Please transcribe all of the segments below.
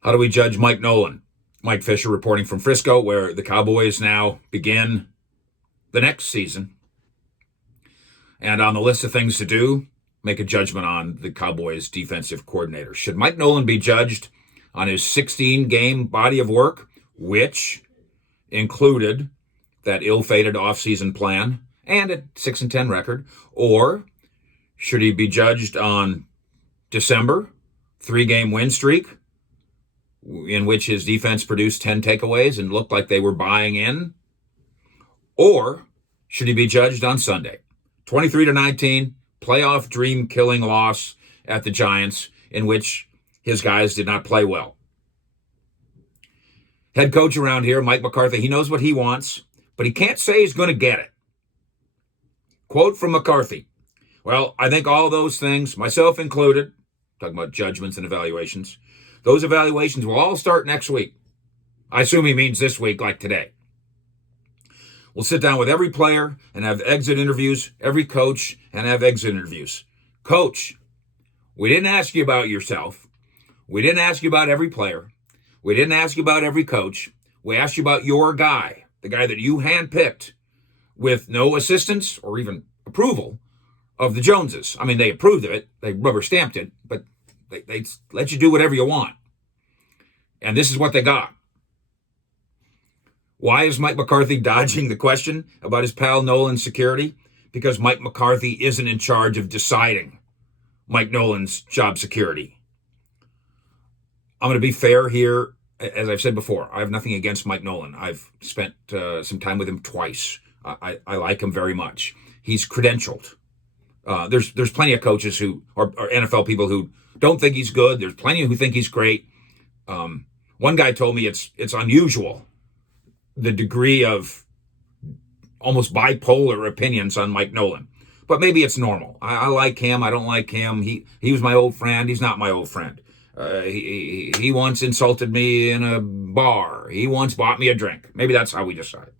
How do we judge Mike Nolan? Mike Fisher reporting from Frisco, where the Cowboys now begin the next season. And on the list of things to do, make a judgment on the Cowboys defensive coordinator. Should Mike Nolan be judged on his 16-game body of work, which included that ill-fated offseason plan and a 6-10 record, or should he be judged on December, 3-game win streak, in which his defense produced 10 takeaways and looked like they were buying in? Or should he be judged on Sunday, 23-19, playoff dream-killing loss at the Giants, in which his guys did not play well? Head coach around here, Mike McCarthy, he knows what he wants, but he can't say he's going to get it. Quote from McCarthy: "Well, I think all those things, myself included," talking about judgments and evaluations, "those evaluations will all start next week." I assume he means this week, like today. "We'll sit down with every player and have exit interviews, every coach and have exit interviews." Coach, we didn't ask you about yourself. We didn't ask you about every player. We didn't ask you about every coach. We asked you about your guy, the guy that you handpicked with no assistance or even approval of the Joneses. I mean, they approved of it. They rubber stamped it, but they let you do whatever you want. And this is what they got. Why is Mike McCarthy dodging the question about his pal Nolan's security? Because Mike McCarthy isn't in charge of deciding Mike Nolan's job security. I'm going to be fair here. As I've said before, I have nothing against Mike Nolan. I've spent some time with him twice. I like him very much. He's credentialed. There's plenty of coaches who are NFL people who don't think he's good. There's plenty who think he's great. One guy told me it's unusual, the degree of almost bipolar opinions on Mike Nolan. But maybe it's normal. I like him. I don't like him. He was my old friend. He's not my old friend. He once insulted me in a bar. He once bought me a drink. Maybe that's how we decide.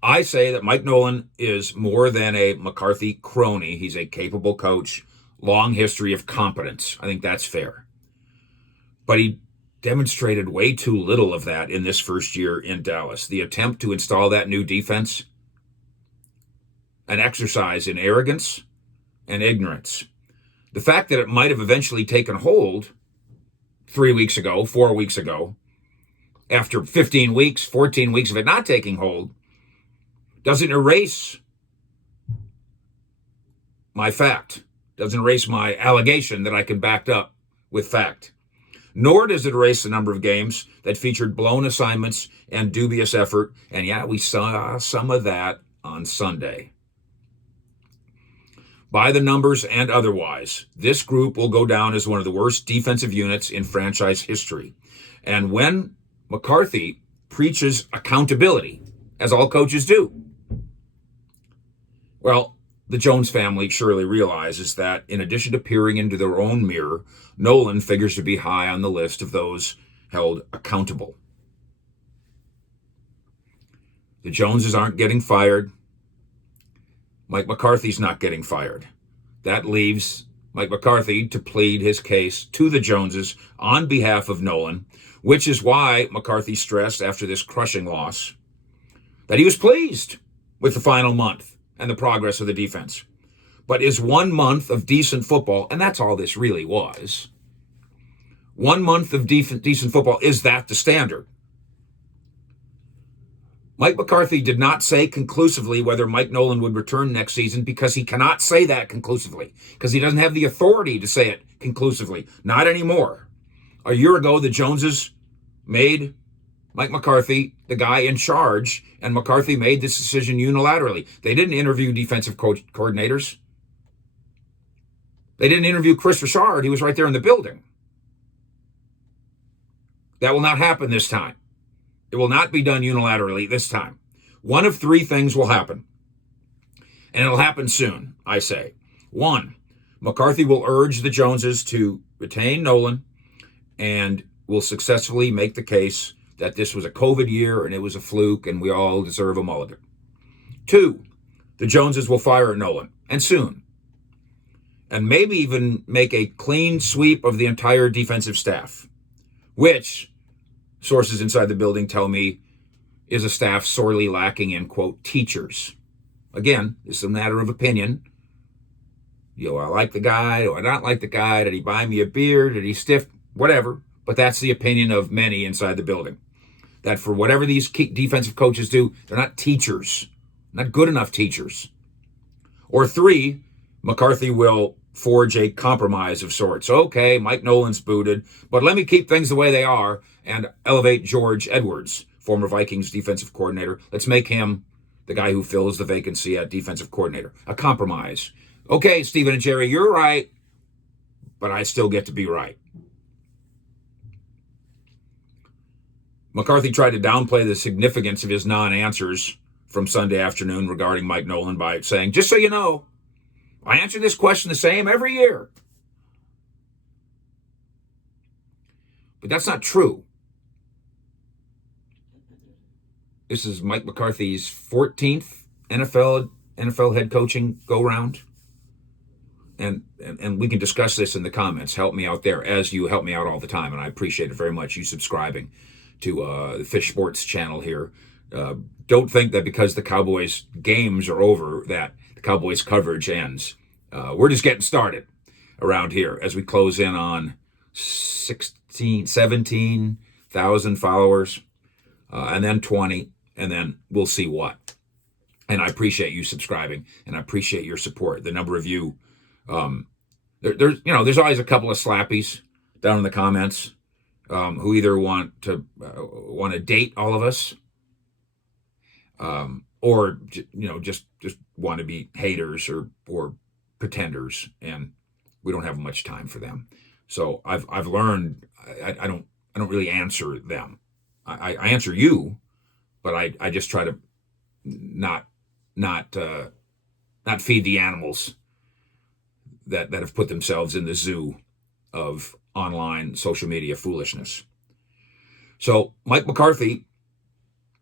I say that Mike Nolan is more than a McCarthy crony. He's a capable coach, long history of competence. I think that's fair. But he demonstrated way too little of that in this first year in Dallas. The attempt to install that new defense, an exercise in arrogance and ignorance. The fact that it might have eventually taken hold 3 weeks ago, 4 weeks ago, after 15 weeks, 14 weeks of it not taking hold, doesn't erase my fact, doesn't erase my allegation that I can back up with fact. Nor does it erase the number of games that featured blown assignments and dubious effort. And yeah, we saw some of that on Sunday. By the numbers and otherwise, this group will go down as one of the worst defensive units in franchise history. And when McCarthy preaches accountability, as all coaches do, well, the Jones family surely realizes that in addition to peering into their own mirror, Nolan figures to be high on the list of those held accountable. The Joneses aren't getting fired. Mike McCarthy's not getting fired. That leaves Mike McCarthy to plead his case to the Joneses on behalf of Nolan, which is why McCarthy stressed after this crushing loss that he was pleased with the final month and the progress of the defense. But is 1 month of decent football, and that's all this really was, 1 month of decent football, is that the standard? Mike McCarthy did not say conclusively whether Mike Nolan would return next season because he cannot say that conclusively, because he doesn't have the authority to say it conclusively. Not anymore. A year ago, the Joneses made Mike McCarthy the guy in charge, and McCarthy made this decision unilaterally. They didn't interview defensive coordinators. They didn't interview Chris Richard. He was right there in the building. That will not happen this time. It will not be done unilaterally this time. One of three things will happen. And it'll happen soon, I say. One, McCarthy will urge the Joneses to retain Nolan and will successfully make the case that this was a COVID year and it was a fluke and we all deserve a mulligan. Two, the Joneses will fire Nolan, and soon. and maybe even make a clean sweep of the entire defensive staff, which sources inside the building tell me is a staff sorely lacking in, quote, teachers. Again, it's a matter of opinion. I like the guy, or I don't like the guy. Did he buy me a beer? Did he stiff? Whatever. But that's the opinion of many inside the building. That for whatever these defensive coaches do, they're not teachers, not good enough teachers. Or 3, McCarthy will forge a compromise of sorts. Okay, Mike Nolan's booted, but let me keep things the way they are and elevate George Edwards, former Vikings defensive coordinator. Let's make him the guy who fills the vacancy at defensive coordinator. A compromise. Okay, Stephen and Jerry, you're right, but I still get to be right. McCarthy tried to downplay the significance of his non-answers from Sunday afternoon regarding Mike Nolan by saying, just so you know, I answer this question the same every year. But that's not true. This is Mike McCarthy's 14th NFL head coaching go-round. And we can discuss this in the comments. Help me out there, as you help me out all the time, and I appreciate it very much, you subscribing to the Fish Sports channel here. Don't think that because the Cowboys games are over that the Cowboys coverage ends. We're just getting started around here as we close in on 17,000 followers, and then 20, and then we'll see what. And I appreciate you subscribing, and I appreciate your support. The number of you, there's always a couple of slappies down in the comments who either want to date all of us, or just want to be haters or pretenders, and we don't have much time for them. So I've learned I don't really answer them. I answer you, but I just try to not feed the animals that have put themselves in the zoo of online social media foolishness. So Mike McCarthy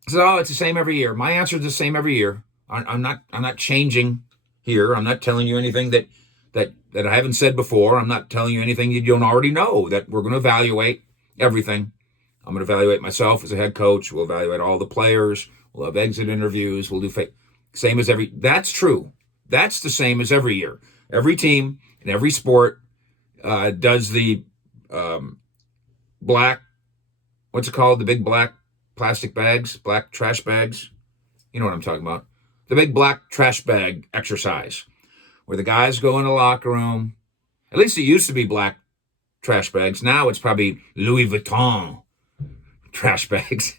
says, "Oh, it's the same every year." My answer is the same every year. I'm not changing here. I'm not telling you anything that I haven't said before. I'm not telling you anything you don't already know. That we're going to evaluate everything. I'm going to evaluate myself as a head coach. We'll evaluate all the players. We'll have exit interviews. We'll do same as every. That's true. That's the same as every year. Every team in every sport does the black, what's it called? The big black plastic bags, black trash bags. You know what I'm talking about. The big black trash bag exercise where the guys go in the locker room. At least it used to be black trash bags. Now it's probably Louis Vuitton trash bags.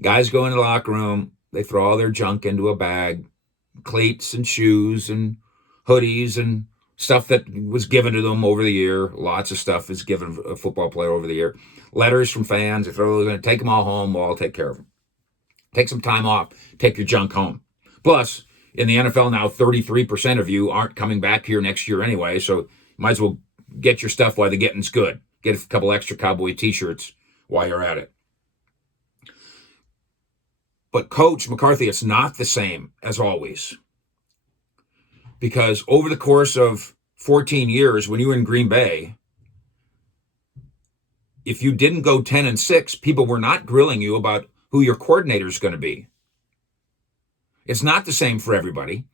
Guys go in the locker room. They throw all their junk into a bag, cleats and shoes and hoodies and stuff that was given to them over the year. Lots of stuff is given a football player over the year. Letters from fans. They throw those in, take them all home. We'll all take care of them. Take some time off. Take your junk home. Plus, in the NFL now, 33% of you aren't coming back here next year anyway, so you might as well get your stuff while the getting's good. Get a couple extra Cowboy t-shirts while you're at it. But Coach McCarthy, it's not the same as always. Because over the course of 14 years, when you were in Green Bay, if you didn't go 10-6, people were not grilling you about who your coordinator is going to be. It's not the same for everybody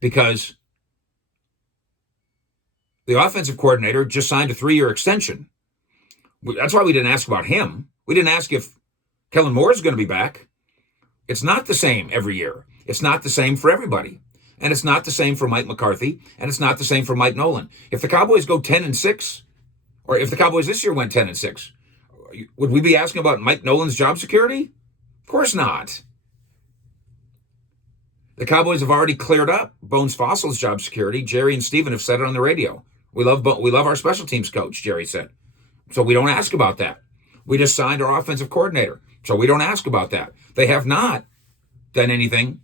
because the offensive coordinator just signed a 3-year extension. That's why we didn't ask about him. We didn't ask if Kellen Moore is going to be back. It's not the same every year. It's not the same for everybody. And it's not the same for Mike McCarthy, and it's not the same for Mike Nolan. If the Cowboys go 10-6, or if the Cowboys this year went 10-6, would we be asking about Mike Nolan's job security? Of course not. The Cowboys have already cleared up Bones Fossil's job security. Jerry and Steven have said it on the radio. We love our special teams coach, Jerry said. So we don't ask about that. We just signed our offensive coordinator. So we don't ask about that. They have not done anything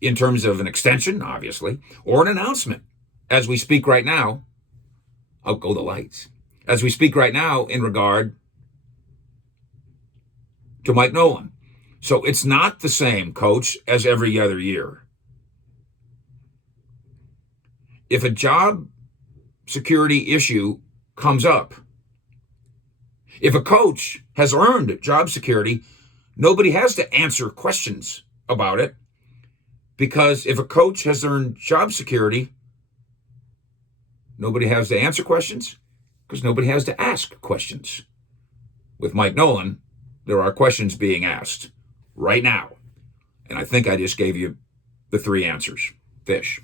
in terms of an extension, obviously, or an announcement. As we speak right now, oh, go the lights. As we speak right now in regard to Mike Nolan. So it's not the same, Coach, as every other year. if a job security issue comes up, if a coach has earned job security, nobody has to answer questions about it, because if a coach has earned job security, nobody has to answer questions because nobody has to ask questions. With Mike Nolan, there are questions being asked right now. And I think I just gave you the three answers. Fish.